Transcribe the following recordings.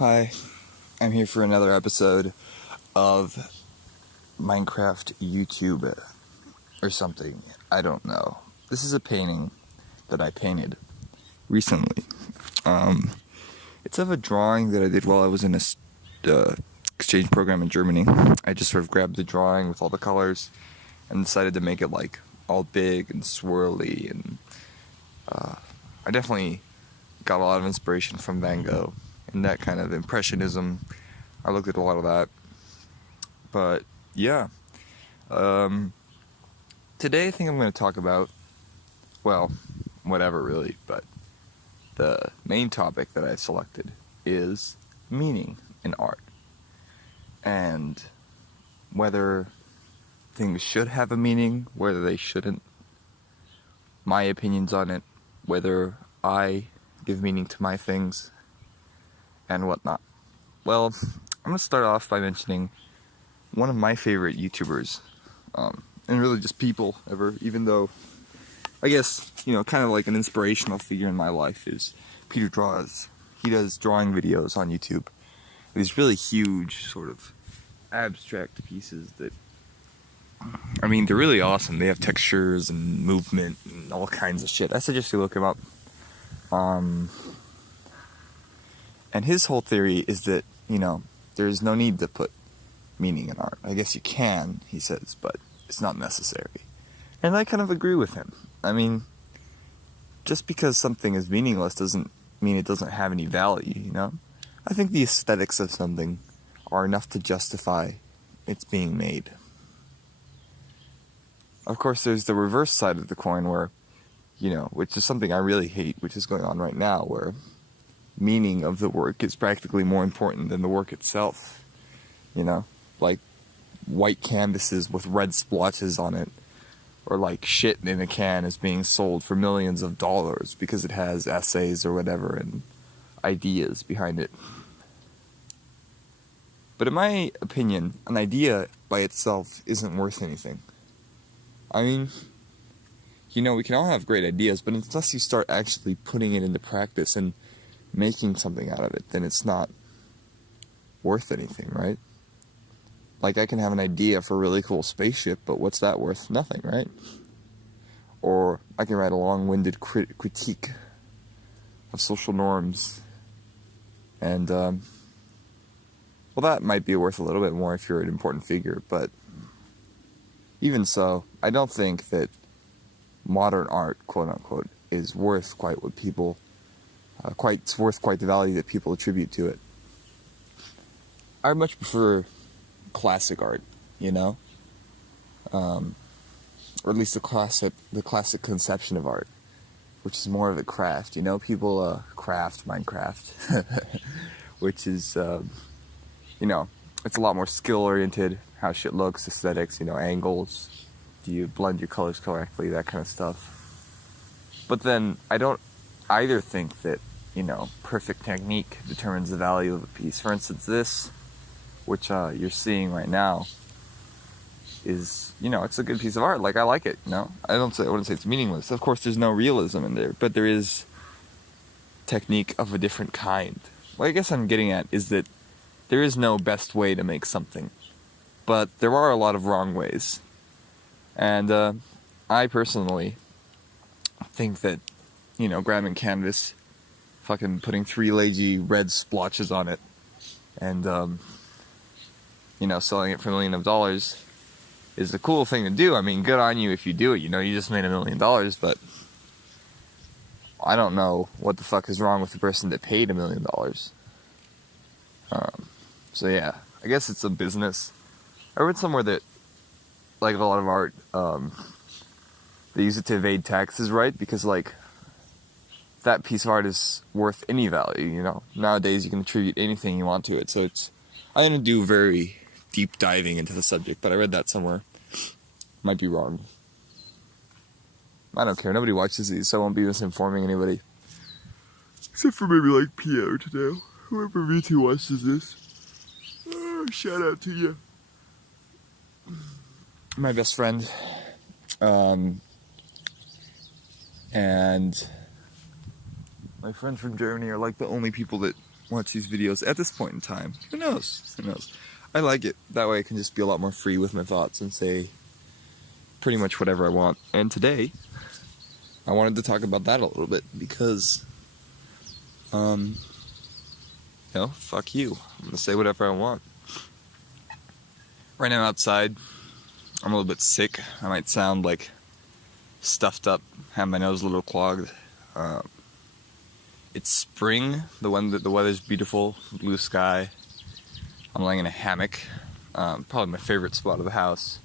Hi, I'm here for another episode of Minecraft YouTube or something. I don't know. This is a painting that I painted recently. It's of a drawing that I did while I was in a exchange program in Germany. I just sort of grabbed the drawing with all the colors and decided to make it like all big and swirly, and I definitely got a lot of inspiration from Van Gogh and that kind of impressionism. I looked at a lot of that. But yeah, today I think I'm going to talk about, well, whatever really, but the main topic that I selected is meaning in art, and whether things should have a meaning, whether they shouldn't, my opinions on it, whether I give meaning to my things, and whatnot. Well, I'm going to start off by mentioning one of my favorite YouTubers, and really just people ever, even though, I guess, kind of like an inspirational figure in my life is Peter Draws. He does drawing videos on YouTube. These really huge, sort of abstract pieces that, I mean, they're really awesome. They have textures and movement and all kinds of shit. I suggest you look him up. And his whole theory is that, there's no need to put meaning in art. I guess you can, he says, but it's not necessary. And I kind of agree with him. I mean, just because something is meaningless doesn't mean it doesn't have any value, I think the aesthetics of something are enough to justify its being made. Of course, there's the reverse side of the coin where, which is something I really hate, which is going on right now, where meaning of the work is practically more important than the work itself. Like white canvases with red splotches on it, or like shit in a can is being sold for millions of dollars because it has essays or whatever and ideas behind it. But in my opinion, an idea by itself isn't worth anything. I mean, we can all have great ideas, but unless you start actually putting it into practice and making something out of it, then it's not worth anything, right? Like, I can have an idea for a really cool spaceship, but what's that worth? Nothing, right? Or I can write a long-winded critique of social norms, and, well, that might be worth a little bit more if you're an important figure, but even so, I don't think that modern art, quote-unquote, is worth quite what people it's worth quite the value that people attribute to it. I much prefer classic art, or at least the classic conception of art, which is more of a craft. People craft Minecraft, which is it's a lot more skill oriented. How shit looks, aesthetics, angles. Do you blend your colors correctly? That kind of stuff. But then I don't either think that perfect technique determines the value of a piece. For instance, this, which you're seeing right now, is, it's a good piece of art. Like, I like it, I wouldn't say it's meaningless. Of course, there's no realism in there, but there is technique of a different kind. What I guess I'm getting at is that there is no best way to make something, but there are a lot of wrong ways. And I personally think that, grabbing canvas, fucking putting 3 lazy red splotches on it, and, selling it for $1 million is a cool thing to do. I mean, good on you if you do it, you just made $1 million, but I don't know what the fuck is wrong with the person that paid $1 million. So yeah, I guess it's a business. I read somewhere that, like a lot of art, they use it to evade taxes, right? Because, like, that piece of art is worth any value, Nowadays you can attribute anything you want to it, so I didn't do very deep diving into the subject, but I read that somewhere. Might be wrong. I don't care, nobody watches these, so I won't be misinforming anybody. Except for maybe, like, Pierre today. Whoever really watches this. Shout out to you. My best friend. And my friends from Germany are like the only people that watch these videos at this point in time. Who knows? Who knows? I like it. That way I can just be a lot more free with my thoughts and say pretty much whatever I want. And today, I wanted to talk about that a little bit because, fuck you. I'm gonna say whatever I want. Right now outside, I'm a little bit sick. I might sound like stuffed up, have my nose a little clogged. It's spring. The weather's beautiful, blue sky. I'm laying in a hammock. Probably my favorite spot of the house.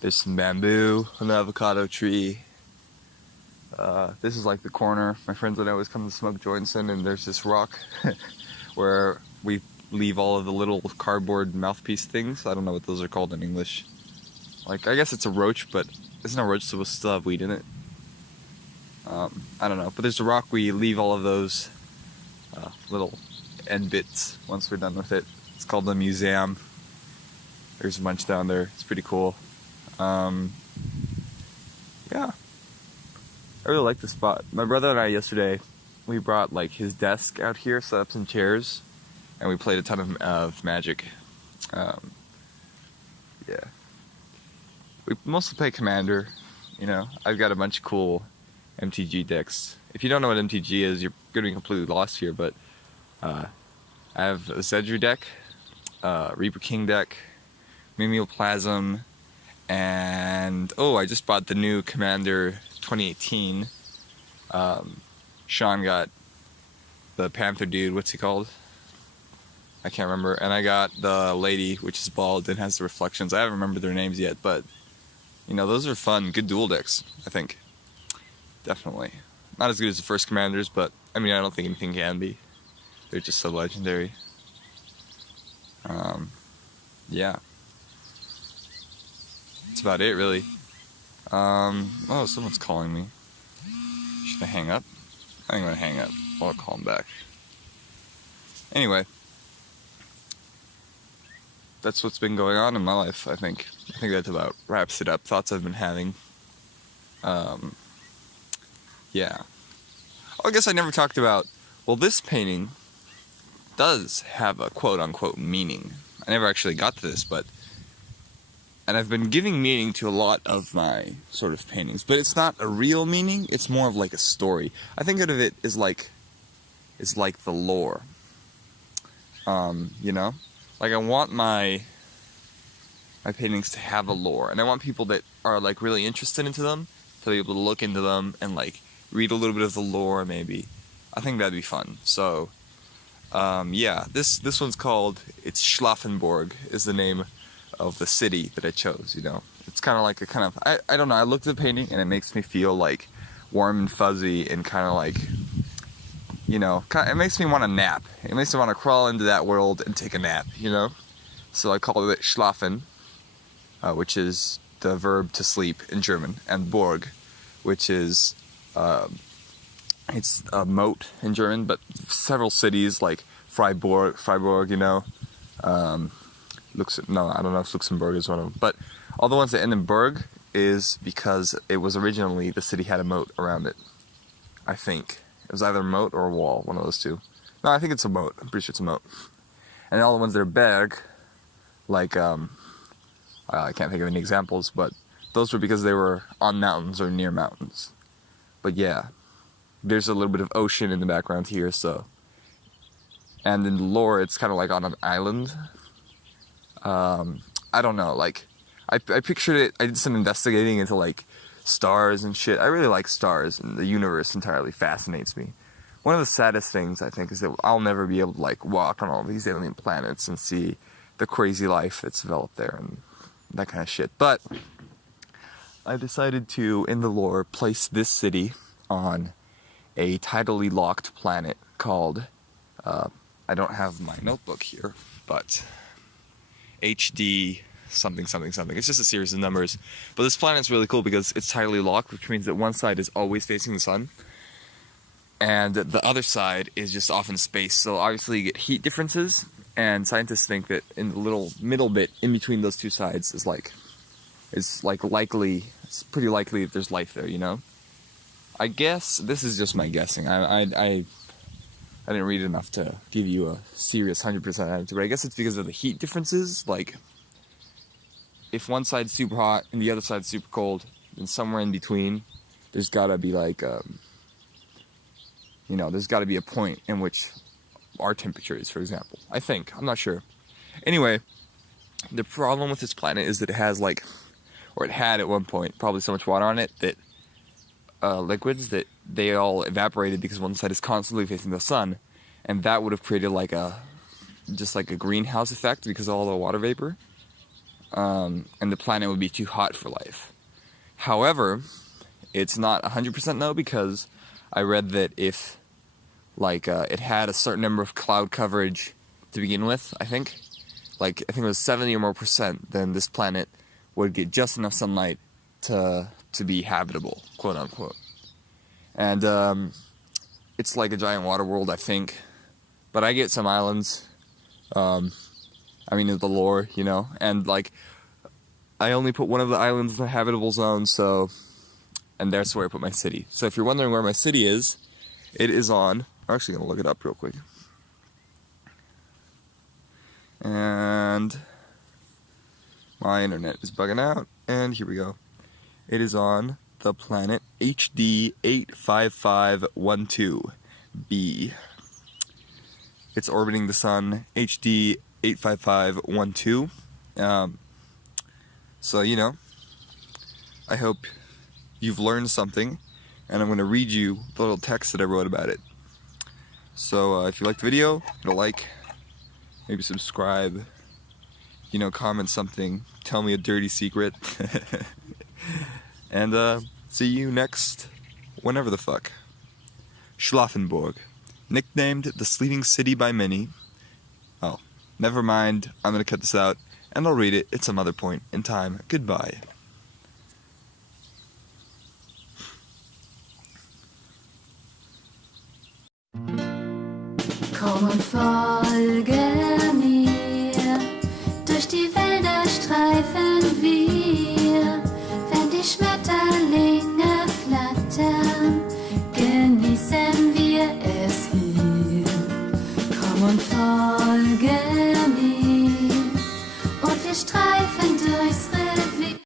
There's some bamboo, an avocado tree. This is like the corner. My friends and I always come to smoke joints in, and there's this rock where we leave all of the little cardboard mouthpiece things. I don't know what those are called in English. Like, I guess it's a roach, but isn't a roach supposed to still have weed in it? I don't know, but there's a rock we leave all of those little end bits once we're done with it. It's called the museum. There's a bunch down there. It's pretty cool. Yeah. I really like this spot. My brother and I yesterday, we brought like his desk out here, set up some chairs, and we played a ton of Magic. Yeah. We mostly play Commander. You know, I've got a bunch of cool MTG decks. If you don't know what MTG is, you're going to be completely lost here, but I have a Zedru deck, Reaper King deck, Mimeoplasm, and I just bought the new Commander 2018. Sean got the Panther dude, what's he called? I can't remember. And I got the lady, which is bald and has the reflections. I haven't remembered their names yet, but you know, those are fun, good duel decks, I think. Definitely. Not as good as the first Commanders, but I mean, I don't think anything can be. They're just so legendary. Yeah. That's about it, really. Someone's calling me. Should I hang up? I think I'm gonna hang up. I'll call him back. Anyway. That's what's been going on in my life, I think. I think that about wraps it up. Thoughts I've been having. Yeah. I guess I never talked about, this painting does have a quote-unquote meaning. I never actually got to this, and I've been giving meaning to a lot of my sort of paintings, but it's not a real meaning, it's more of like a story. I think of it as like the lore. You know? Like, I want my paintings to have a lore, and I want people that are like really interested into them to be able to look into them and like read a little bit of the lore, maybe. I think that'd be fun. So, yeah, this one's called, it's Schlafenburg is the name of the city that I chose, you know. It's kind of like I don't know, I look at the painting and it makes me feel like warm and fuzzy and kind of like, you know, it makes me want to nap. It makes me want to crawl into that world and take a nap, you know. So I call it Schlafen, which is the verb to sleep in German, and Burg, which is, it's a moat in German, but several cities like Freiburg, you know, I don't know if Luxembourg is one of them, but all the ones that end in Berg is because it was originally, the city had a moat around it, I think. It was either a moat or a wall, one of those two. No, I think it's a moat. I'm pretty sure it's a moat. And all the ones that are Berg, like, I can't think of any examples, but those were because they were on mountains or near mountains. But yeah, there's a little bit of ocean in the background here, so. And in the lore, it's kind of like on an island. I don't know, like, I pictured it, I did some investigating into, like, stars and shit. I really like stars, and the universe entirely fascinates me. One of the saddest things, I think, is that I'll never be able to, like, walk on all these alien planets and see the crazy life that's developed there and that kind of shit. But I decided to, in the lore, place this city on a tidally locked planet called, I don't have my notebook here, but HD something something something. It's just a series of numbers. But this planet's really cool because it's tidally locked, which means that one side is always facing the sun, and the other side is just off in space. So obviously you get heat differences, and scientists think that in the little middle bit in between those two sides is likely, it's pretty likely that there's life there, you know? I guess, this is just my guessing. I I didn't read enough to give you a serious 100% answer, but I guess it's because of the heat differences. Like, if one side's super hot and the other side's super cold, then somewhere in between, there's gotta be like, there's gotta be a point in which our temperature is, for example. I think. I'm not sure. Anyway, the problem with this planet is that it has like, or it had at one point, probably so much water on it that liquids that they all evaporated because one side is constantly facing the sun, and that would have created like just like a greenhouse effect because of all the water vapor, and the planet would be too hot for life. However, it's not 100% no, because I read that if like it had a certain number of cloud coverage to begin with, I think it was 70 or more percent, then this planet would get just enough sunlight to be habitable, quote unquote. And it's like a giant water world, I think. But I get some islands. I mean, in the lore, and like I only put one of the islands in the habitable zone, so, and that's where I put my city. So if you're wondering where my city is, it is on. I'm actually gonna look it up real quick. And my internet is bugging out, and here we go. It is on the planet HD 85512b. It's orbiting the sun, HD 85512. So, I hope you've learned something, and I'm going to read you the little text that I wrote about it. So, if you liked the video, hit a like, maybe subscribe, comment something, tell me a dirty secret, and see you next, whenever the fuck. Schlafenburg, nicknamed the Sleeping City by many. Oh, never mind, I'm gonna cut this out, and I'll read it at some other point in time. Goodbye. Come and fly.